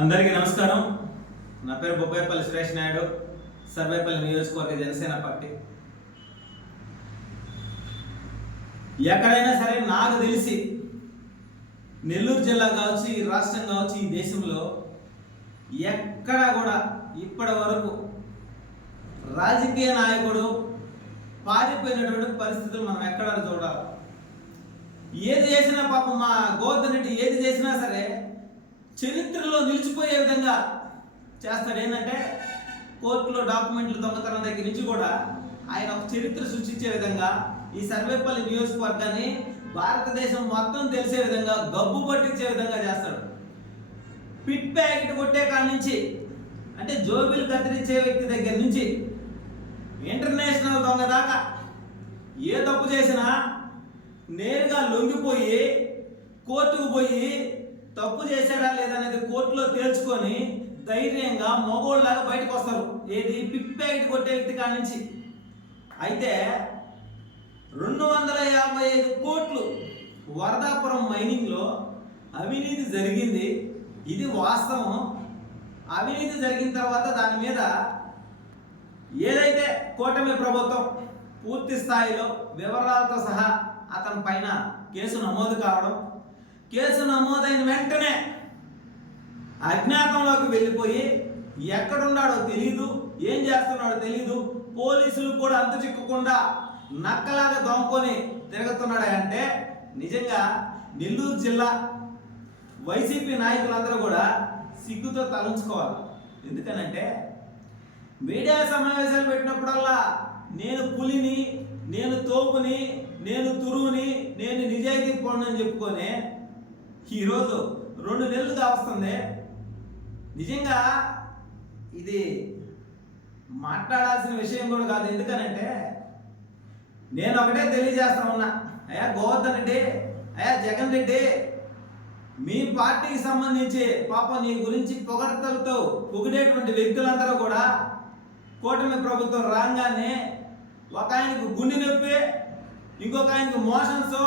అందరికీ నమస్కారం. నా పేరు బొబ్బాయిపల్లి సురేష్ నాయుడు, సర్వేపల్లి నియోజకవర్గ జనసేన పార్టీ. ఎక్కడైనా సరే నాకు తెలిసి నెల్లూరు జిల్లా కావచ్చు, ఈ రాష్ట్రం కావచ్చు, ఈ దేశంలో ఎక్కడా కూడా ఇప్పటి వరకు రాజకీయ నాయకుడు పారిపోయినటువంటి పరిస్థితులు మనం ఎక్కడ చూడాలి. ఏది చేసినా పాపం మా గోవర్ధన్ రెడ్డి ఏది చేసినా సరే చరిత్రలో నిలిచిపోయే విధంగా చేస్తాడు. ఏంటంటే కోర్టులో డాక్యుమెంట్లు దొంగతనం దగ్గర నుంచి కూడా ఆయన ఒక చరిత్ర సృష్టించే విధంగా ఈ సర్వేపల్లి నియోజకవర్గాన్ని భారతదేశం మొత్తం తెలిసే విధంగా గబ్బు పట్టించే విధంగా చేస్తాడు. పిట్ ప్యాకెట్ కొట్టే కాడి నుంచి, అంటే జోబీలు కత్తిరించే వ్యక్తి దగ్గర నుంచి ఇంటర్నేషనల్ దొంగ దాకా ఏ తప్పు చేసినా నేరుగా లొంగిపోయి కోర్టుకు పోయి తప్పు చేశాడా లేదనేది కోర్టులో తేల్చుకొని ధైర్యంగా మగోళ్ళలాగా బయటకు వస్తారు. ఏది పిక్ ప్యాకెట్ కొట్టే వ్యక్తి కాడి నుంచి. అయితే 255 కోట్లు వరదాపురం మైనింగ్లో అవినీతి జరిగింది. ఇది వాస్తవం. అవినీతి జరిగిన తర్వాత దాని మీద ఏదైతే కూటమి ప్రభుత్వం పూర్తి స్థాయిలో వివరాలతో సహా అతని పైన కేసు నమోదు కావడం, కేసు నమోదైన వెంటనే అజ్ఞాతంలోకి వెళ్ళిపోయి ఎక్కడున్నాడో తెలీదు, ఏం చేస్తున్నాడో తెలీదు, పోలీసులు కూడా అంతు చిక్కకుండా నక్కలాగా దొంగకొని తిరుగుతున్నాడు. అంటే నిజంగా నెల్లూరు జిల్లా వైసీపీ నాయకులందరూ కూడా సిగ్గుతో తలంచుకోవాలి. ఎందుకనంటే మీడియా సమావేశాలు పెట్టినప్పుడల్లా నేను పులిని, నేను తోపుని, నేను తురువుని, నేను నిజాయితీ పౌరుని చెప్పుకొని ఈరోజు 2 నెలలుగా వస్తుంది. నిజంగా ఇది మాట్లాడాల్సిన విషయం కూడా కాదు. ఎందుకనంటే నేను ఒకటే తెలియజేస్తా ఉన్నా, అయ్యా గోవర్ధన్ రెడ్డి, అయ్యా జగన్ రెడ్డి, మీ పార్టీకి సంబంధించి పాపం నీ గురించి పొగడ్తలతో పొగిడేటువంటి వ్యక్తులందరూ కూడా కూటమి ప్రభుత్వం రాగానే ఒక ఆయనకు గుండె నొప్పి, ఇంకొక ఆయనకు మోషన్స్,